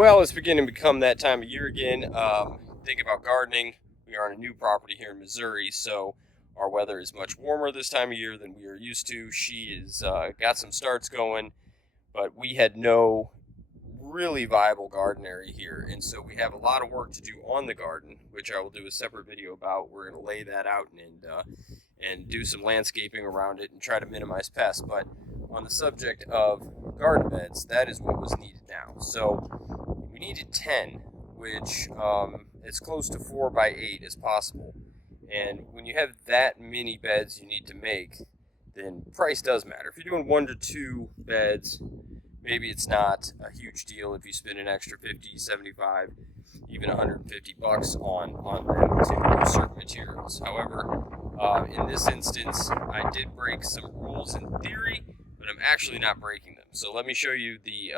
Well, it's beginning to become that time of year again. Thinking about gardening. We are on a new property here in Missouri, so our weather is much warmer this time of year than we are used to. She has got some starts going, but we had no really viable garden area here, and so we have a lot of work to do on the garden, which I will do a separate video about. We're going to lay that out and do some landscaping around it and try to minimize pests. But on the subject of garden beds, that is what was needed now. So we needed 10, which as close to 4 by 8 as possible. And when you have that many beds you need to make, then price does matter. If you're doing 1 to 2 beds, maybe it's not a huge deal if you spend an extra 50, 75, even 150 bucks on them to use certain materials. However, in this instance, I did break some rules in theory, but I'm actually not breaking them. So let me show you the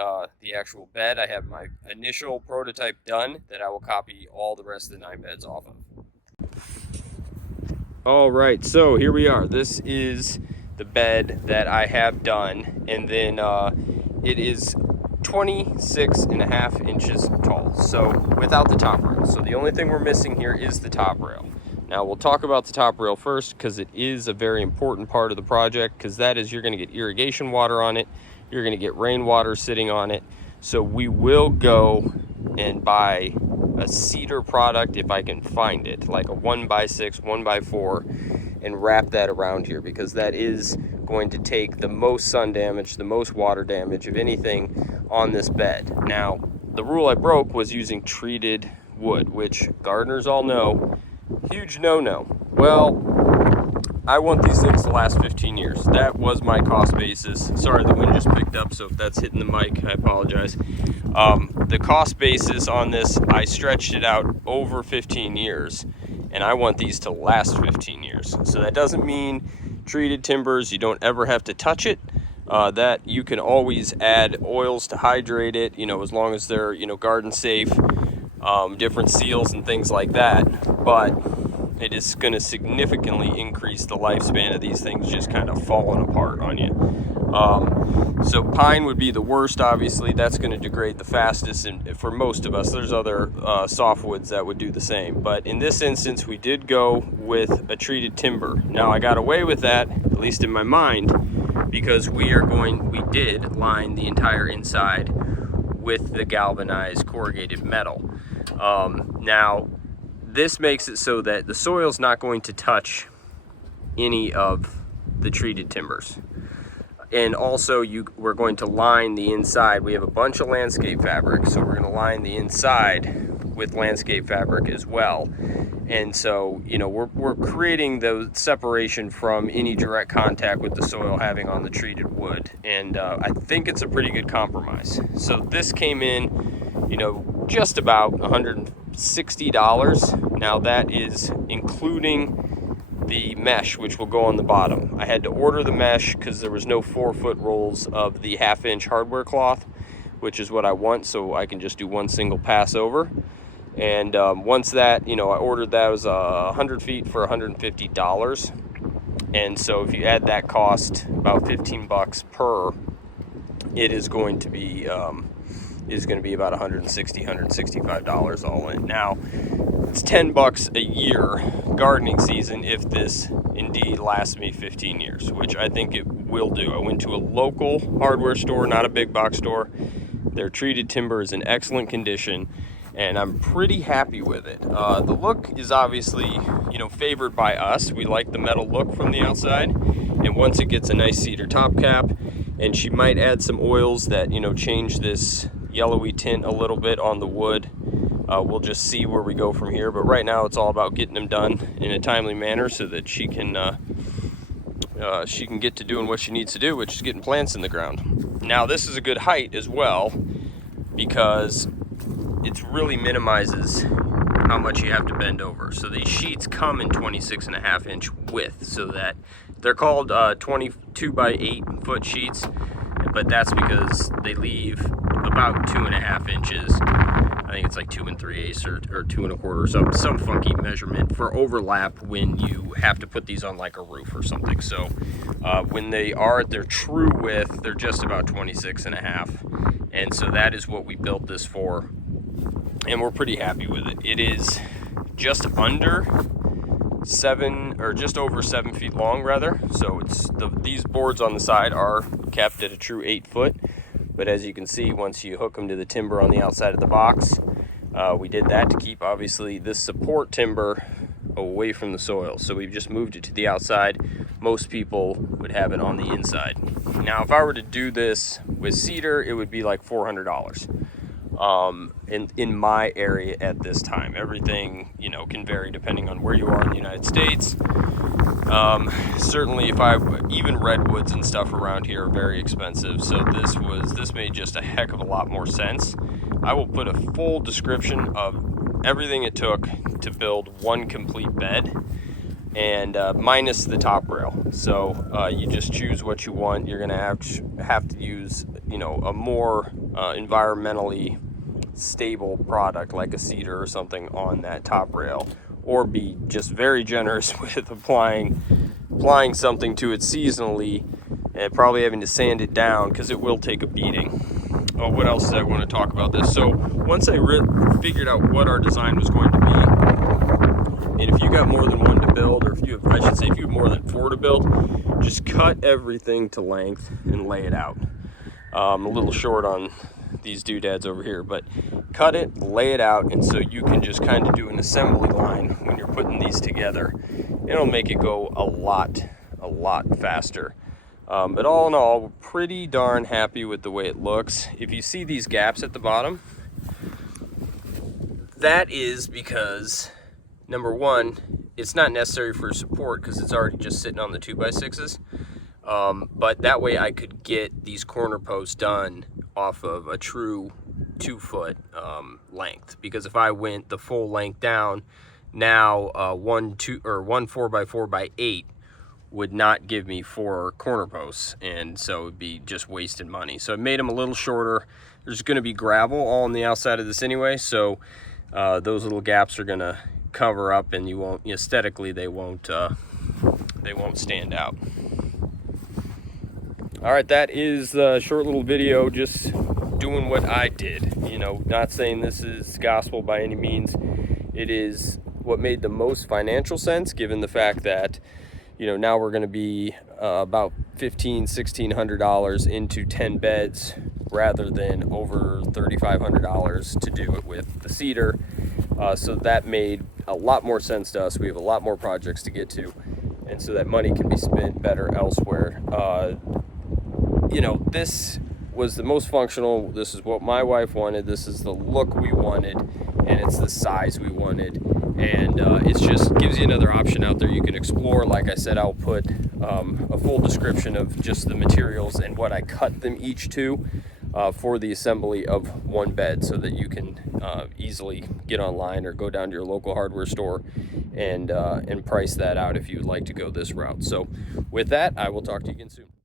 actual bed. I have my initial prototype done that I will copy all the rest of the 9 beds off of. All right, so here we are. This is the bed that I have done, and then it is 26.5 inches tall, so without the top rail. So the only thing we're missing here is the top rail. Now we'll talk about the top rail first, because it is a very important part of the project, because that is, you're going to get irrigation water on it, you're going to get rainwater sitting on it. So we will go and buy a cedar product if I can find it, like a 1x6, 1x4, and wrap that around here, because that is going to take the most sun damage, the most water damage of anything on this bed. Now, the rule I broke was using treated wood, which gardeners all know, huge no-no. Well, I want these things to last 15 years. That was my cost basis. Sorry, the wind just picked up, so if that's hitting the mic, I apologize. The cost basis on this, I stretched it out over 15 years, and I want these to last 15 years. So that doesn't mean treated timbers, you don't ever have to touch it. That you can always add oils to hydrate it, as long as they're, garden safe, different seals and things like that. But it is going to significantly increase the lifespan of these things just kind of falling apart on you. So pine would be the worst, obviously. That's going to degrade the fastest, and for most of us, there's other softwoods that would do the same. But in this instance, we did go with a treated timber. Now, I got away with that, at least in my mind, because we did line the entire inside with the galvanized corrugated metal. Now, this makes it so that the soil's not going to touch any of the treated timbers. And also, we're going to line the inside. We have a bunch of landscape fabric, so we're going to line the inside with landscape fabric as well. And so, we're creating the separation from any direct contact with the soil having on the treated wood. And I think it's a pretty good compromise. So this came in, just about $160. Now that is including the mesh, which will go on the bottom. I had to order the mesh because there was no 4-foot rolls of the 1/2-inch hardware cloth, which is what I want, so I can just do one single pass over. And once that, I ordered that, it was 100 feet for $150. And so if you add that cost, about 15 bucks per, it is going to be about $160, $165 all in. Now, it's 10 bucks a year gardening season if this indeed lasts me 15 years, which I think it will do. I went to a local hardware store, not a big box store. Their treated timber is in excellent condition, and I'm pretty happy with it. The look is obviously, favored by us. We like the metal look from the outside, and once it gets a nice cedar top cap, and she might add some oils that, change this yellowy tint a little bit on the wood. We'll just see where we go from here, but right now it's all about getting them done in a timely manner so that she can get to doing what she needs to do, which is getting plants in the ground. Now, this is a good height as well, because it really minimizes how much you have to bend over. So these sheets come in 26.5-inch width, so that they're called 22 by 8 foot sheets, but that's because they leave about 2.5 inches. I think it's like 2 3/8 or 2 1/4, some funky measurement for overlap when you have to put these on like a roof or something. So when they are at their true width, they're just about 26.5. And so that is what we built this for, and we're pretty happy with it. It is just under 7, or just over 7 feet long rather. So it's these boards on the side are kept at a true 8 foot, but as you can see, once you hook them to the timber on the outside of the box, we did that to keep obviously this support timber away from the soil. So we've just moved it to the outside. Most people would have it on the inside. Now if I were to do this with cedar, it would be like $400 in my area at this time. Everything, you know, can vary depending on where you are in the United States. Certainly even redwoods and stuff around here are very expensive, so this made just a heck of a lot more sense. I will put a full description of everything it took to build one complete bed, and minus the top rail. So you just choose what you want. You're gonna have to use, you know, a more environmentally stable product like a cedar or something on that top rail, or be just very generous with applying something to it seasonally, and probably having to sand it down because it will take a beating. Oh, what else did I want to talk about this? So once I figured out what our design was going to be, and if you got more than one to build, or if you have more than 4 to build, just cut everything to length and lay it out. I'm a little short on these doodads over here, but cut it, lay it out, and so you can just kind of do an assembly line when you're putting these together. It'll make it go a lot faster. But all in all, we're pretty darn happy with the way it looks. If you see these gaps at the bottom, that is because, number one, it's not necessary for support because it's already just sitting on the 2x6s. But that way I could get these corner posts done off of a true 2 foot length. Because if I went the full length down, now one 4x4x8 would not give me 4 corner posts, and so it would be just wasted money. So I made them a little shorter. There's going to be gravel all on the outside of this anyway, so those little gaps are going to cover up, and you won't, aesthetically they won't stand out. All right, that is the short little video, just doing what I did. You know, not saying this is gospel by any means. It is what made the most financial sense, given the fact that, you know, now we're going to be about $1,600 into 10 beds rather than over $3,500 to do it with the cedar. So that made a lot more sense to us. We have a lot more projects to get to, and so that money can be spent better elsewhere. You know, this was the most functional. This is what my wife wanted. This is the look we wanted, and it's the size we wanted. And it just gives you another option out there you can explore. Like I said, I'll put a full description of just the materials and what I cut them each to for the assembly of one bed, so that you can easily get online or go down to your local hardware store and price that out if you would like to go this route. So with that, I will talk to you again soon.